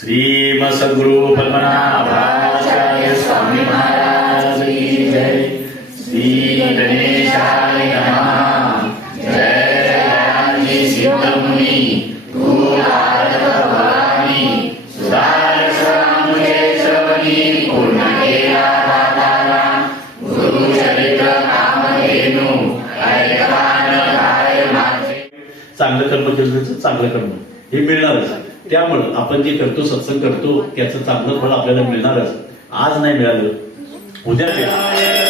श्रीमसद्गुरु पद्मनाभाचार्य स्वामी महाराज जय। श्री गणेशाय जय राजी सिद्धमुनि भवानी पूर्ण केला दातारा गुरु चरित्र कामधेनु काय माझे चांगलं कर्म केलं चांगलं कर्म. हे मिळणारच. त्यामुळं आपण जे करतो सत्संग करतो त्याचं चांगलं फळ आपल्याला मिळणारच. आज नाही मिळालं. उद्या मिळालं.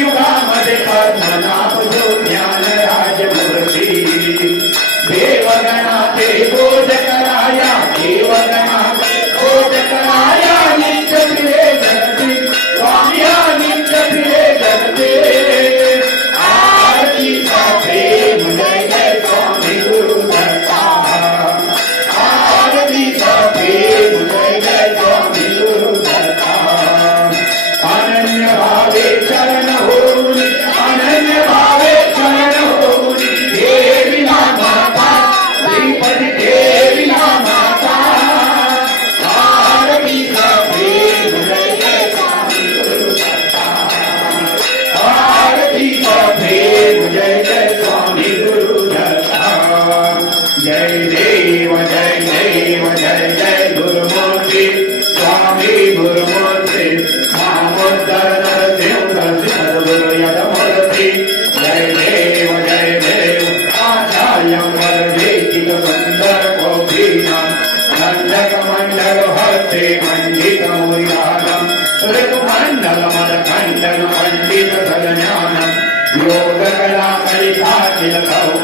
ಯುಗಾಮದೆ ಪದ್ಮನಾಭ Hallelujah.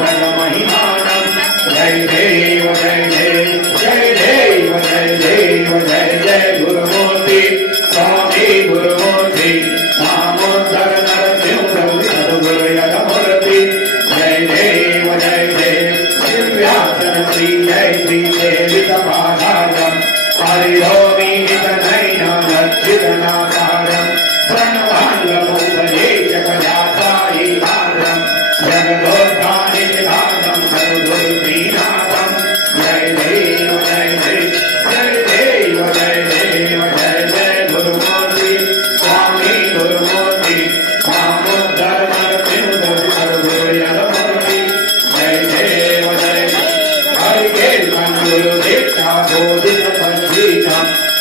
पण्डिता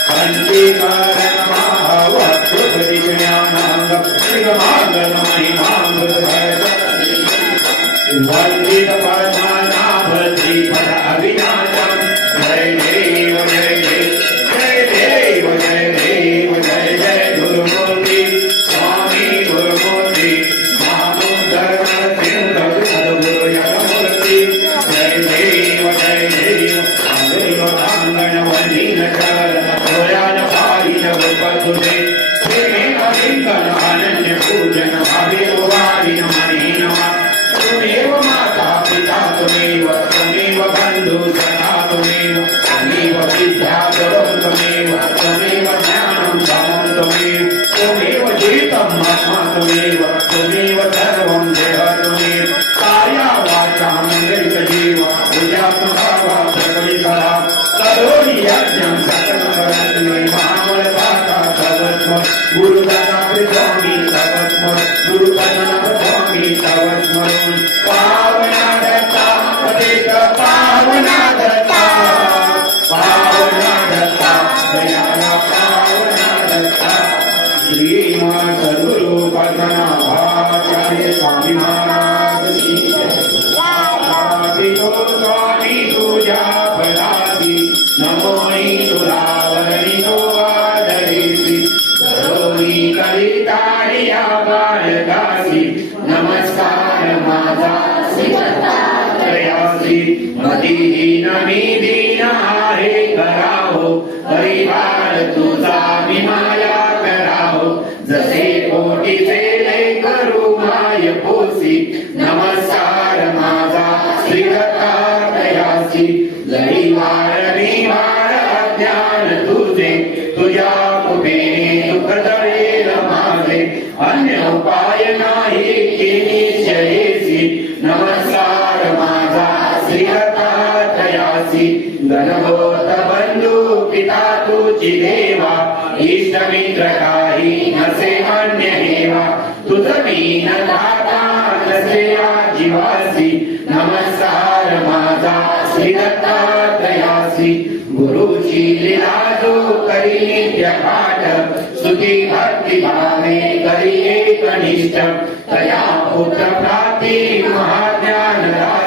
पण्डिता विपरीतम आत्मा तमेव तमेव मदीन मी दीन आहे कराहो, परिवार तुझा विमाया कराहो। जसे पोटीचे ले करू माय पोसी, नमस्कार माझा श्रीककार तयासी लई वार मी वार अज्ञान तुझे, तुझ्या कुपेने दुखदळेल माझे। अन्य उपाय नाही केली जयसी नमस्कार घनघोष बंधू पिता तुझी देवा इष्ट मित्र काही नसे अन्य हेवा तुझ मी न धाता नसे आजीवासी नमस्कार माझा श्री दत्तात्रयासी गुरुची लीला जो करी नित्य पाठ स्तुती भक्ती भावे करी एक निष्ठ तया पुत्र प्राप्ती महाज्ञान राज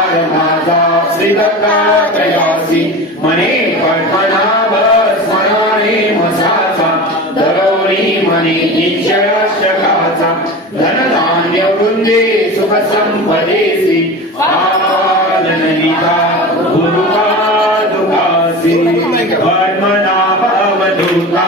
धनधान्य वृंदे सुख संपदेसी पालनलिका गुरुपादुकासी पद्मनाभ अवधूता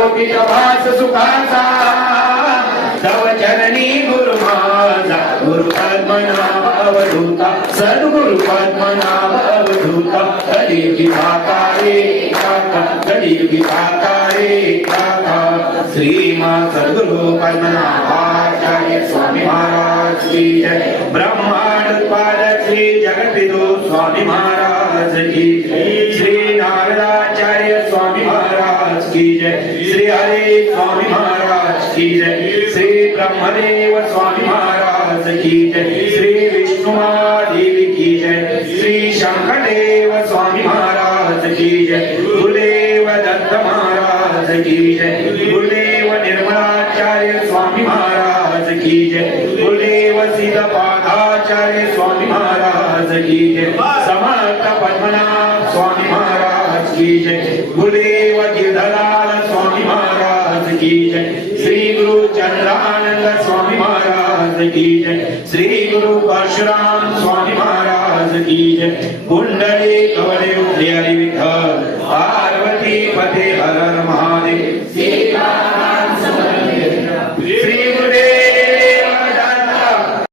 सपोटी वास सुखाचा तव चरणी गुरु माझा गुरु पद्मनाभ अवधूता सद्गुरु पद्मनाभ अवधूता कलियुगी काकारे काका कलियुगी काकारे काका। श्रीमा सद्गुरु पद्मनाभाचार्य स्वामी महाराज की जय। ब्रह्मांड उत्पादक श्री जगतविदु स्वामी महाराज की श्री महाराज की जय। श्री हरे स्वामी महाराज की जय। श्री ब्रह्मदेव स्वामी महाराज की जय। की जय। श्री गुरु परशुराम स्वामी महाराज की जय। कुंडली कवले हरि